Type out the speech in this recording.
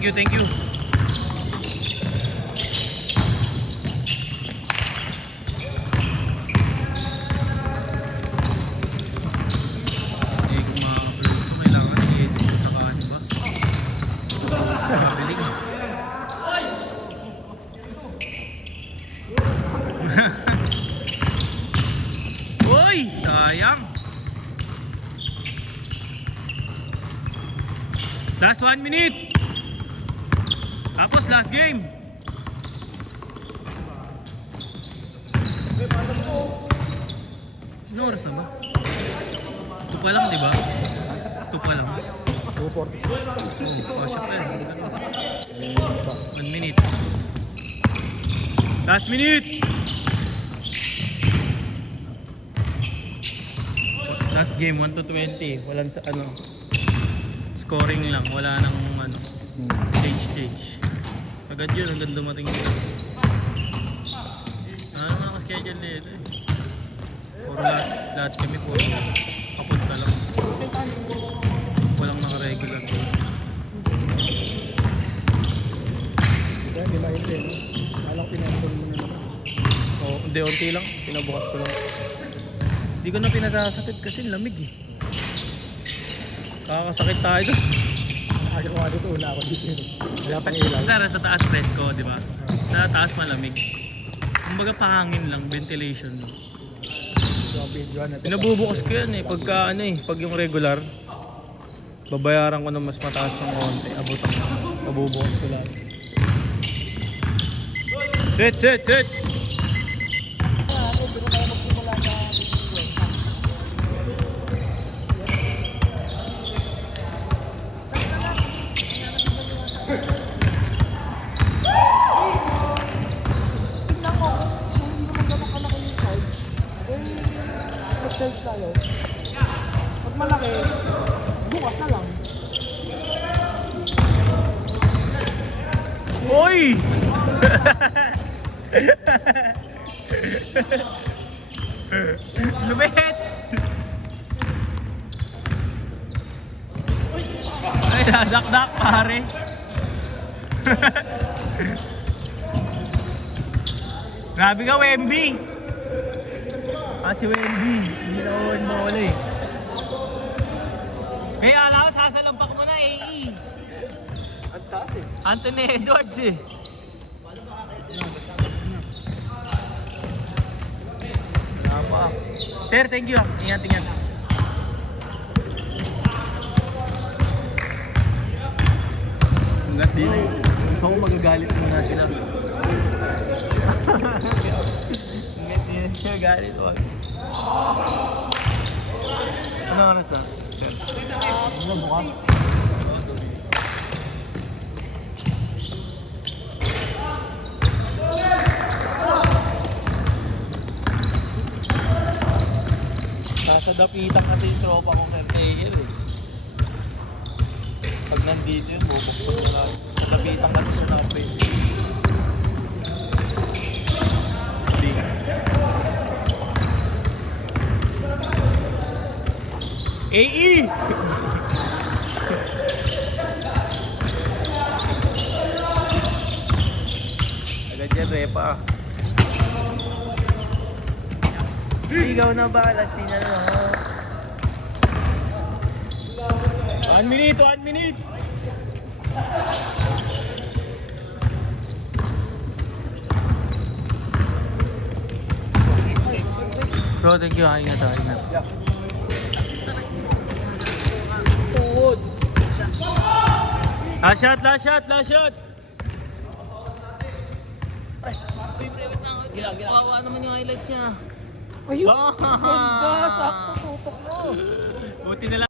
Thank you, thank you. Uy, sayang. Last 1 minute. Tapos last game. Ano oras na ba? 2 pa lang, di ba? 2 pa lang. 2:40. Pasok na yan. 1 minute. Last minute. Last game, 1 to 20. Walang sa ano. Scoring lang. Wala nang ano. Change. Agad yun, hanggang dumating yun. Ano mga schedule nito eh. Puro lahat kami puro kapunta lang. Walang naka-regular. Hindi maintin. Alang pinapon mo na naman. Oo, unti lang. Pinabukas ko lang. Hindi ko na pinasasakit kasi lamig eh. Kakasakit tayo doon. Ayaw ko dito, una ako dito. Kaya pang ilaw. Sara sa taas fresco, di ba? Sa taas malamig. Kumbaga pahangin lang, ventilation. So, video na. Pinabubukas ko yan eh, pagka ano eh, pag yung regular. Babayaran ko na mas mataas ng konti, abutang na. Pabubukas ko lang. Set! Search tayo. Pag malaki, bukas na lang. Oy! Lupit! Ay, dadakdak pare. Grabe ka, Wemby! Si Wemby, hindi na uwan mo ulit. May alam ko, sasalampak mo na, AE. Ang taas eh. Anthony Edwards eh. Wala. Sir, thank you. Ingat. Ingat din eh. Gusto ko magagalit muna sila. Ingat din siya, galit. Ano oras na? Sir. Ano bukas? Nasa dapitan kasi yung tropa kong caretaker eh. Pag nandito yun, bubukod na lang. Sa dapitan kasi siya nakapwede. Hindi. AE! Agad yan, repa. Ikaw na ba? Lasing na lang. 1 minute! Bro, thank you. Ingat. Yeah. Last shot! Kawawa naman yung highlights niya. Ayun! Ganda! Sakto tutok mo! Buti na lang.